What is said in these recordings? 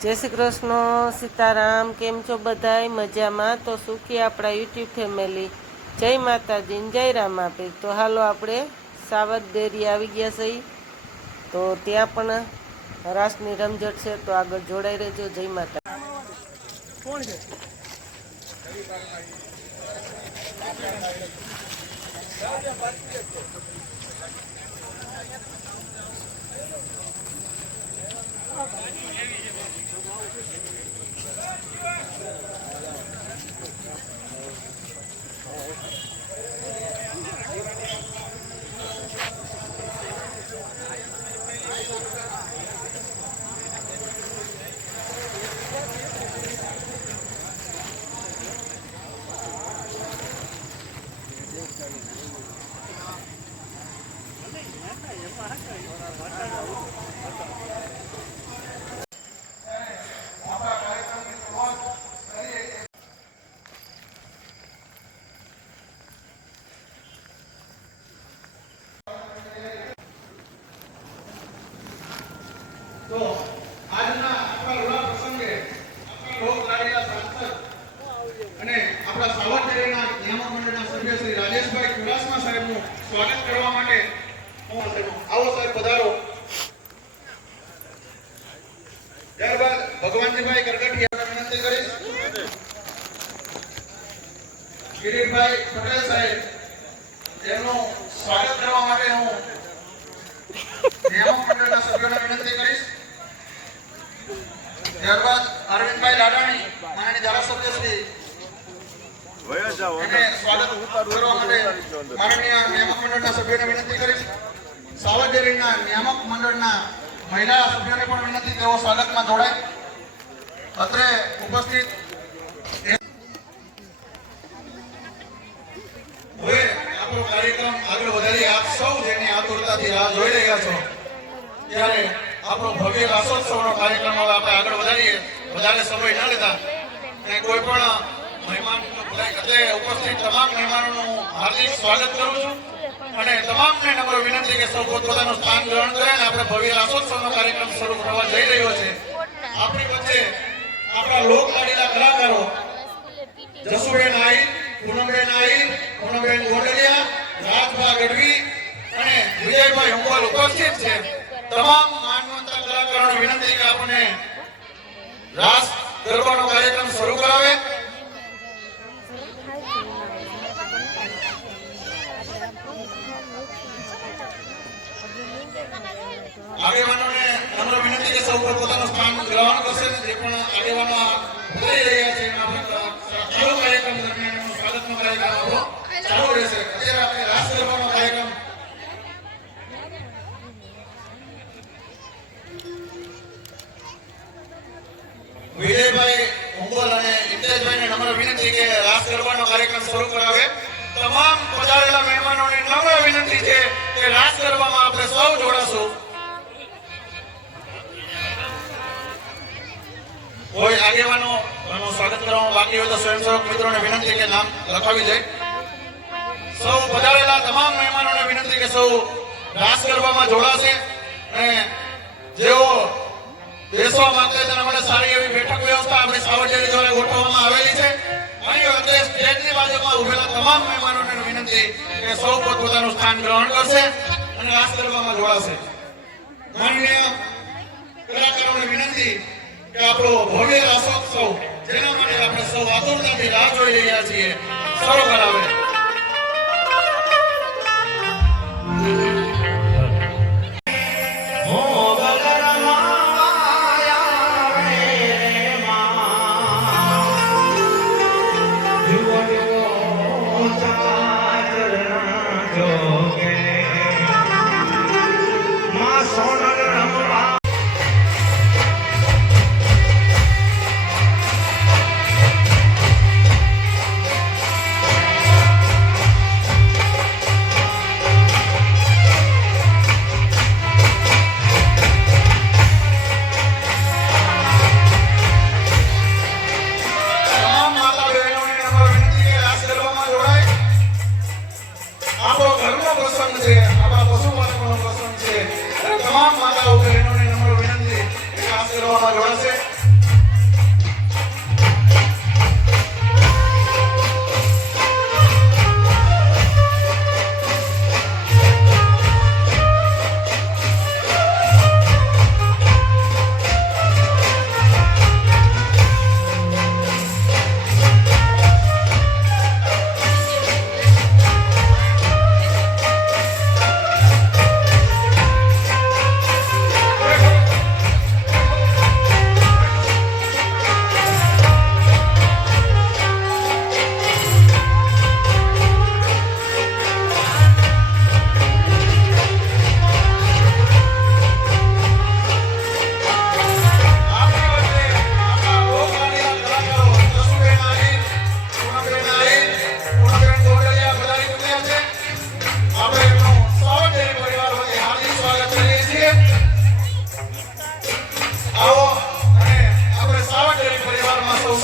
જય શ્રી કૃષ્ણ, સીતારામ. કેમ છો બધાય? મજામાં? તો સુખી આપણા યુટ્યુબ ફેમિલી. જય માતાજી, જય રામાપીર. તો હાલો આપણે સાવત ડેરી આવી ગયા છે, તો ત્યાં પણ રાસની રમઝટ છે, તો આગળ જોડાઈ રહેજો. જય માતા. કોણ છે? તો આજના આપણા રૂડા પ્રસંગે આપણા લોક લાડીલા સાંસદ અને આપણા સાવત ડેરીના નિયામક મંડળના સભ્ય શ્રી રાજેશભાઈ ચુડાસમા સાહેબનું સ્વાગત કરવા માટે આવો સાહેબ પધારો. ત્યારબાદ ભગવાનજીભાઈ કરગઠિયા વિનંતી કરીશ. કિરીટભાઈ પટેલ સાહેબ તેમનું સ્વાગત કરવા માટે હું નિયામક મંડળના સભ્યોને વિનંતી કરીશ. ત્યારબાદ અરવિંદભાઈ લાડાણી માનનીય ધારાસભ્ય શ્રી એને સ્વાગત કરવા માટે માનનીય નિયામક મંડળના સભ્યોને વિનંતી કરીશ. સાવત ડેરીના નિયામક મંડળના મહિલા સભ્યોને પણ વિનંતી તેઓ સ્વાગતમાં જોડાય. અત્રે ઉપસ્થિત હવે આપણો કાર્યક્રમ આગળ વધારી આપ સૌ જેની આતુરતાથી રાહ જોઈ રહ્યા છો ત્યારે આપણો ભવ્ય રાસોત્સવનો કાર્યક્રમ હવે આપણે આગળ વધારીએ. વધારે સમય ન લેતા અને કોઈ પણ મહેમાન એટલે ઉપસ્થિત તમામ મહેમાનોનું હાર્દિક સ્વાગત કરું છું અને તમામને નમ્ર વિનંતી કે સૌ પોતપોતાનું સ્થાન ગ્રહણ કરે અને આપણે ભવ્ય રાસોત્સવનો કાર્યક્રમ શરૂ કરવા જઈ રહ્યો છે. આપણી વચ્ચે આપણા લોક લાડીલા કલાકારો જસુબેન આહિર, પૂનમબેન આહિર, પૂનમબેન ગોંડલિયા, રાજભા ગઢવી અને વિજયભાઈ હુંબલ ઉપસ્થિત છે. તમામ માનવંતા કલાકારોને વિનંતી કે આપણને રાસ ગરબાનો કાર્યક્રમ શરૂ કરાવે. આગેવાનોને નમ્ર વિનંતી કે સૌ પોતાનું સ્થાન ગ્રહણ કરશે. જે પણ આગેવાનો ઉતરી રહ્યા છે ચાલુ કાર્યક્રમ દરમિયાન સ્વાગતનો કાર્યક્રમ આપણો ચાલુ રહેશે. અત્યારે આપણે રાસ ગરબાનો કાર્યક્રમ વિજયભાઈ હુંબલ અને ઇમ્તિયાઝભાઈને નમ્ર વિનંતી કે રાસ ગરબાનો કાર્યક્રમ શરૂ કરાવે. તમામ પધારેલા મહેમાનોને નમ્ર વિનંતી છે કે રાસ ગરબામાં આપણે સૌ જોડાશું. કોઈ આગેવાનો સ્વાગત કરવામાં બાકી હોય તો સ્વયંસેવક મિત્રોને વિનંતી કે નામ લખાવી જાય. સૌ પધારેલા તમામ મહેમાનોને વિનંતી કે સૌ રાસ ગરબામાં જોડાશે અને જેઓ બેસવા માંગે તેના માટે સારી એવી બેઠક વ્યવસ્થા આપણી સાવત ડેરી દ્વારા ગોઠવવામાં આવેલી છે. અહીં અત્રે સ્ટેજની બાજુમાં ઉભેલા તમામ મહેમાનોને વિનંતી કે સૌ પોતપોતાનું સ્થાન ગ્રહણ કરશે અને રાસ ગરબામાં જોડાશે. માનનીય કલાકારોને વિનંતી કે આપણો ભવ્ય રાસોત્સવ જેના માટે આપણે સૌ આતુરતાથી રાહ જોઈ રહ્યા છીએ શરૂ કરાવે. કાર્યક્રમમાં જોડાશે.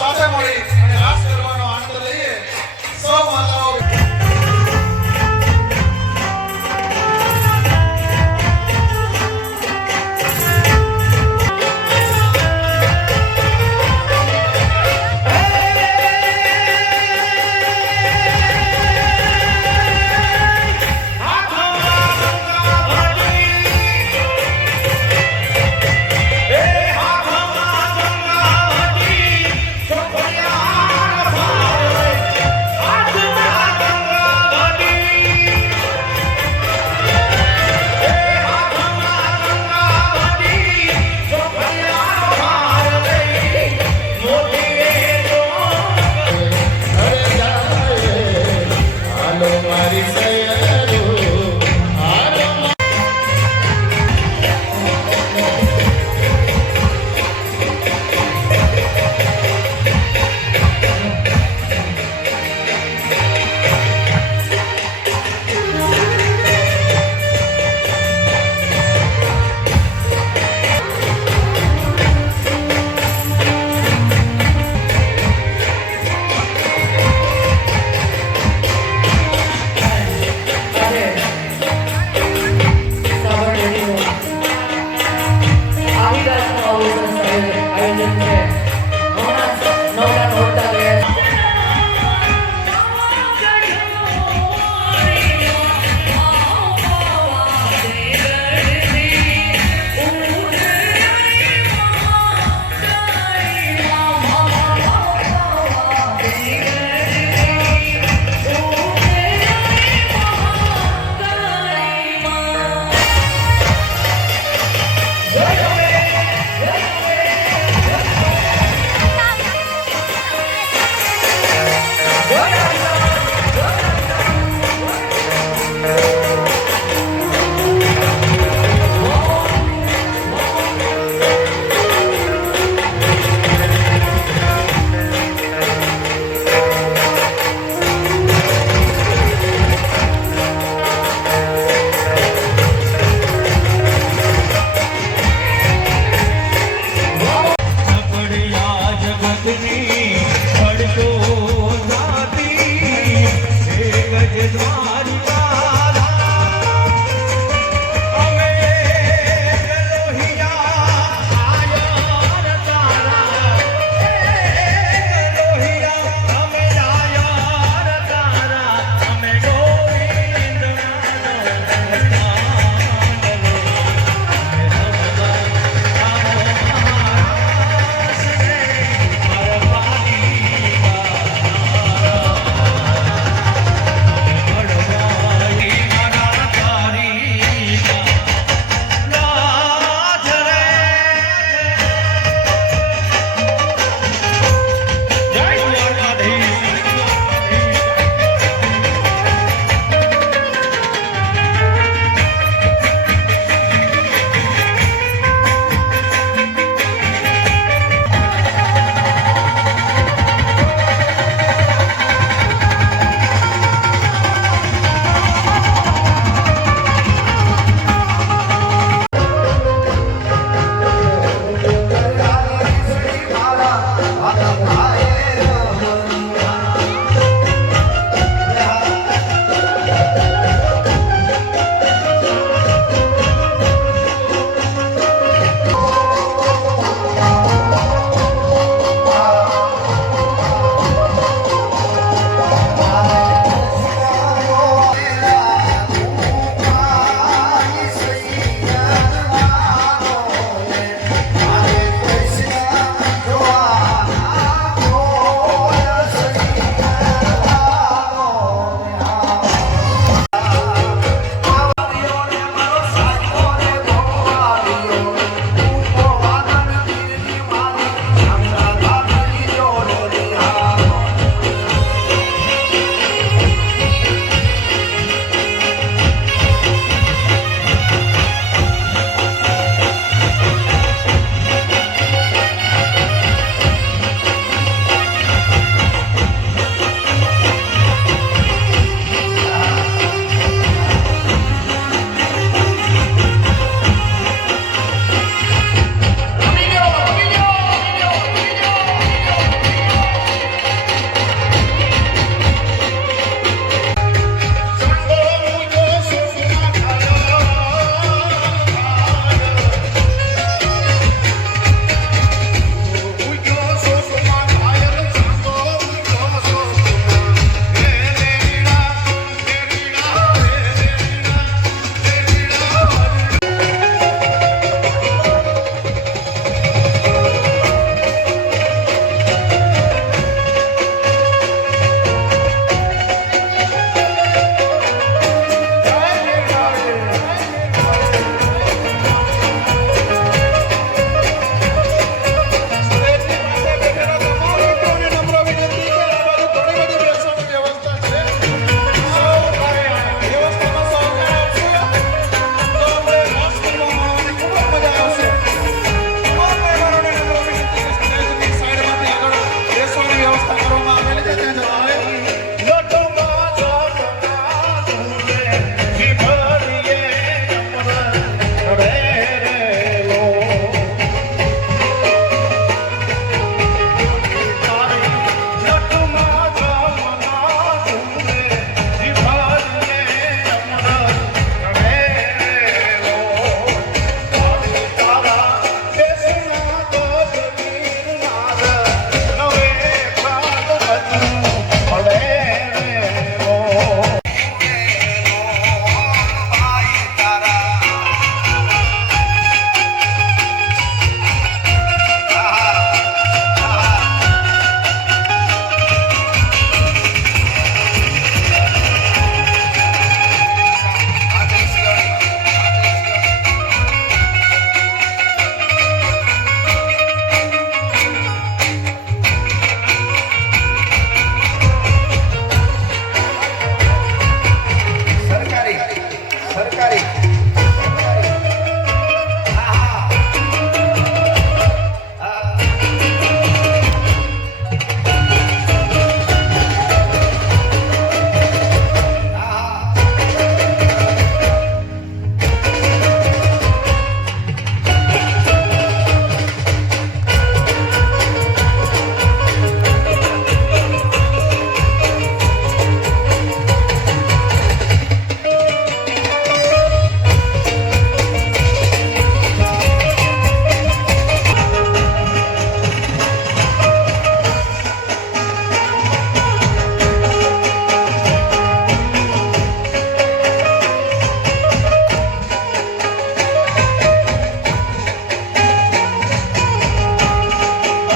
સાથે મળી અને રાસ કરવાનો આનંદ લઈએ. સૌ માતાઓ Yeah.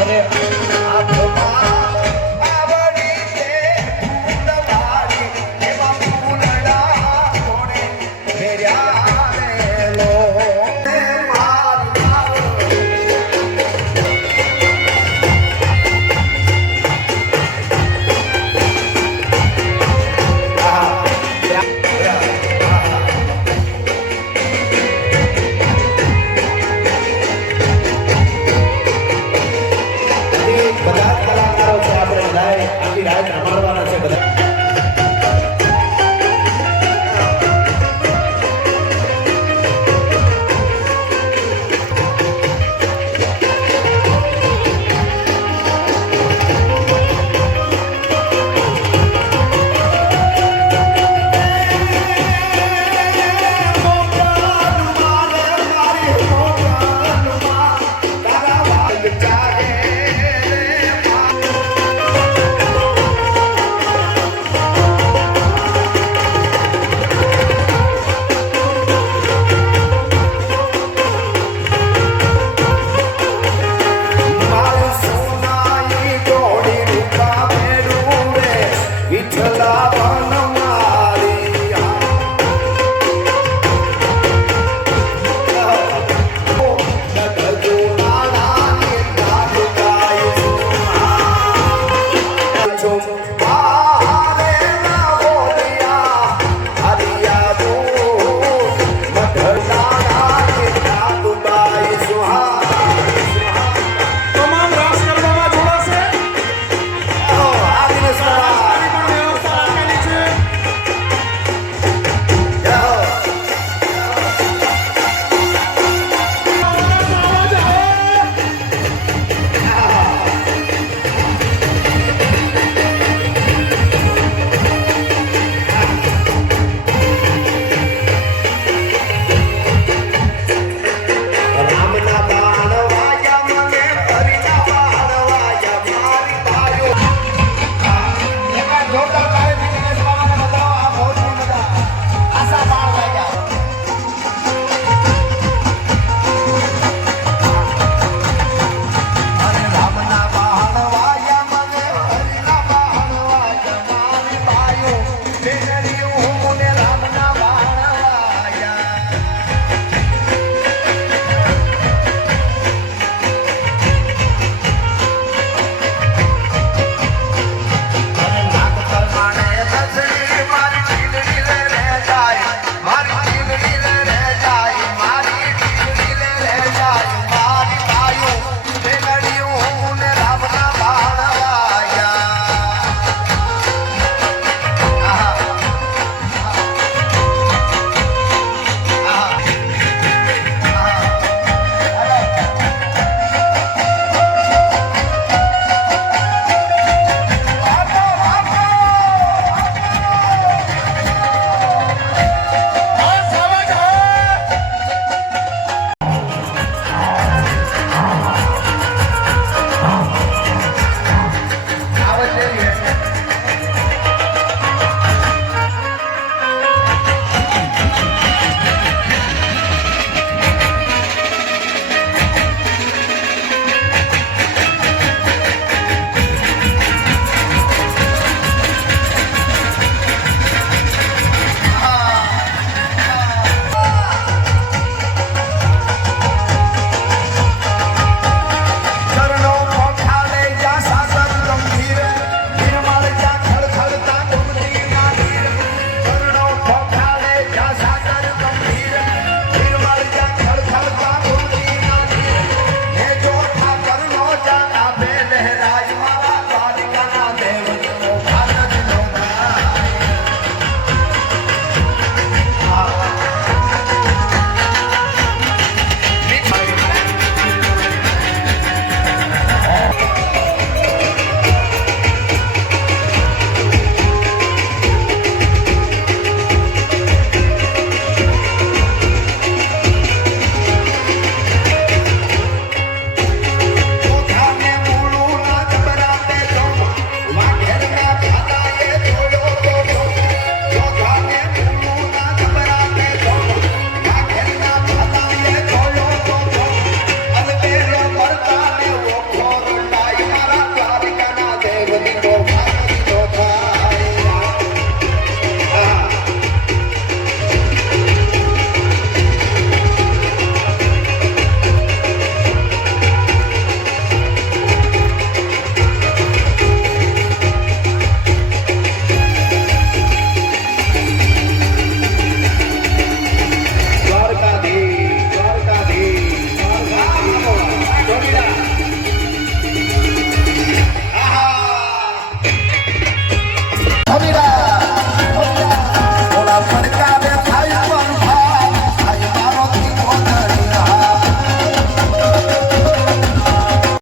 અને